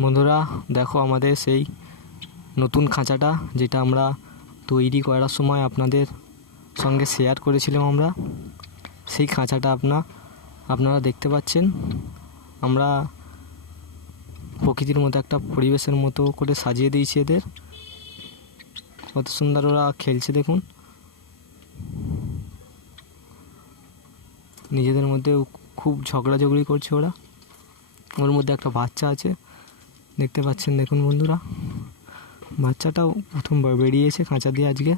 বন্ধুরা দেখো আমাদের সেই নতুন খাঁচাটা যেটা আমরা তৈরি করার সময় আপনাদের সঙ্গে শেয়ার করেছিলাম। আমরা সেই খাঁচাটা আপনারা দেখতে পাচ্ছেন। আমরা প্রকৃতির মতো একটা পরিবেশের মতো করে সাজিয়ে দিয়েছি এদের। কত সুন্দর ওরা খেলছে দেখুন, নিজেদের মধ্যে খুব ঝগড়াঝগড়ি করছে ওরা। ওর মধ্যে একটা বাচ্চা আছে, দেখতে পাচ্ছেন। দেখুন বন্ধুরা, বাচ্চাটাও প্রথমবার বেরিয়েছে খাঁচা দিয়ে। আজকে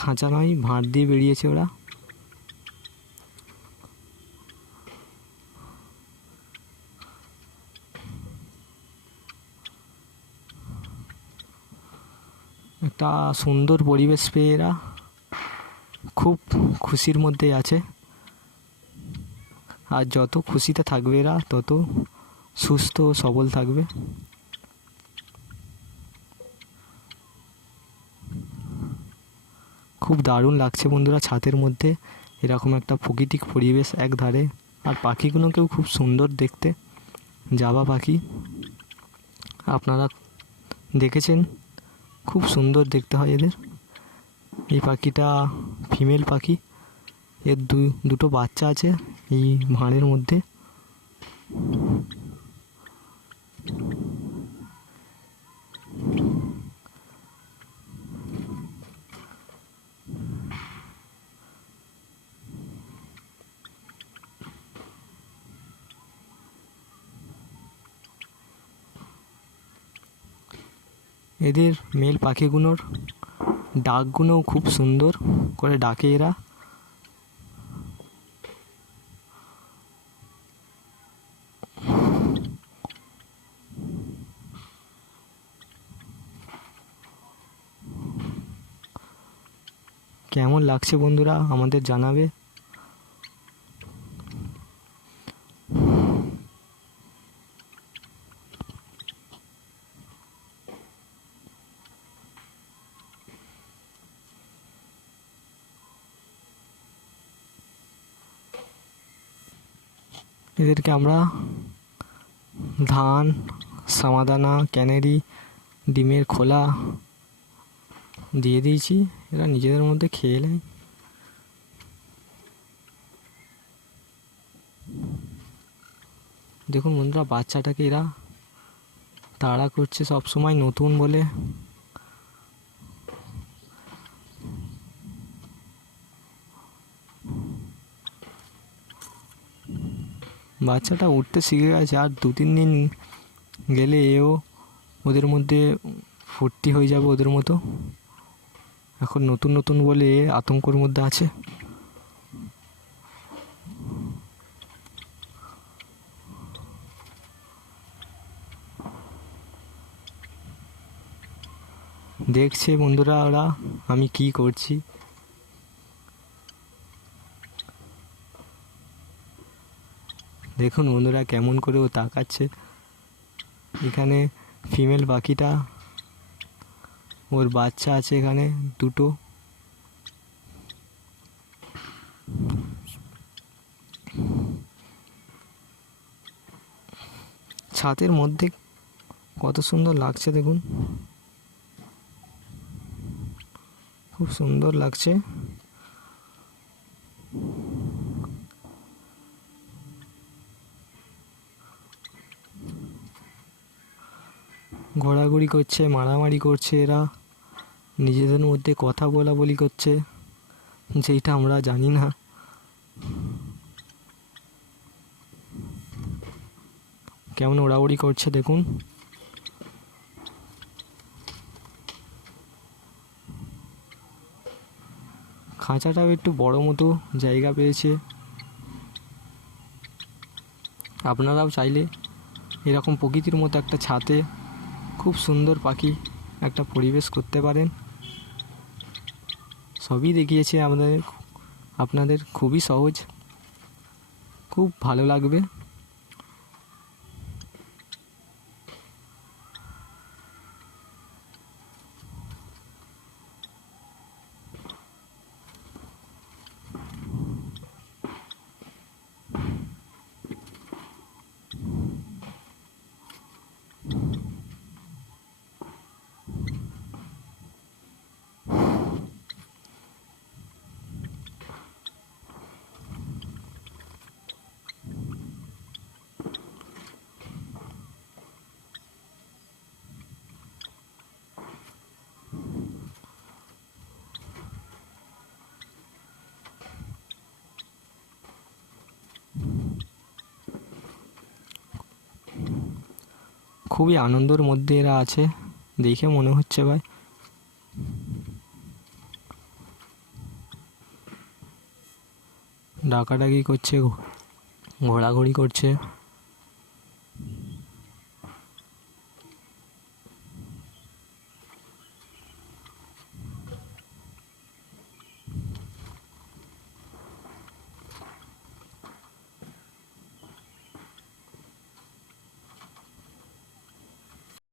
খাঁচা নয়, ভাঁড় দিয়ে বেরিয়েছে ওরা। একটা সুন্দর পরিবেশ পেয়ে এরা খুব খুশির মধ্যেই আছে। আর যত খুশিতে থাকবে এরা তত সুস্থ ও সবল থাকবে। খুব দারুণ লাগছে বন্ধুরা ছাদের মধ্যে এরকম একটা প্রাকৃতিক পরিবেশ একধারে। আর পাখিগুলোকেও খুব সুন্দর দেখতে, জাবা পাখি আপনারা দেখেছেন, খুব সুন্দর দেখতে হয় এদের। এই পাখিটা ফিমেল পাখি, এর দুটো বাচ্চা আছে এই ভাঁড়ের মধ্যে। এদের মেল পাখিগুলোর ডাকগুলোও খুব সুন্দর করে ডাকে এরা। কেমন লাগছে বন্ধুরা আমাদের জানাবে। এদেরকে আমরা ধান, সামাদানা, ক্যানেরি, ডিমের খোলা দিয়ে দিয়েছি। এরা নিজেদের মধ্যে খেয়ে নেয়। দেখুন বন্ধুরা, বাচ্চাটাকে এরা তাড়া করছে সব সময়, নতুন বলে। বাচ্চাটা উঠতে শিখে গেছে, আর 2-3 দিন গেলে এও ওদের মধ্যে ফুর্তি হয়ে যাবে ওদের মতো। এখন নতুন নতুন বলে আতঙ্কর মধ্যে আছে। দেখছে বন্ধুরা ওরা আমি কি করছি। দেখুন বন্ধুরা কেমন করে ও তাকাচ্ছে। এখানে ফিমেল পাখিটা, ওর বাচ্চা আছে এখানে দুটো। ছাদের মধ্যে কত সুন্দর লাগছে দেখুন, খুব সুন্দর লাগছে। ঘোরাঘুরি করছে, মারামারি করছে এরা, নিজেদের মধ্যে কথা বলা বলি করছে, যেটা আমরা জানি না। কেমন ওড়াউড়ি করছে দেখুন। খাঁচাটাও একটু বড় মতো জায়গা পেয়েছে। আপনারাও চাইলে এরকম প্রকৃতির মতো একটা ছাদে খুব সুন্দর পাখি একটা পরিবেশ করতে পারেন। সবই দেখিয়েছে আপনাদের খুবই সহজ, খুব ভালো লাগবে। খুবই আনন্দের মধ্যে এরা আছে দেখে মনে হচ্ছে ভাই। ডাকাডাকি করছে, ঘোরাঘুরি করছে।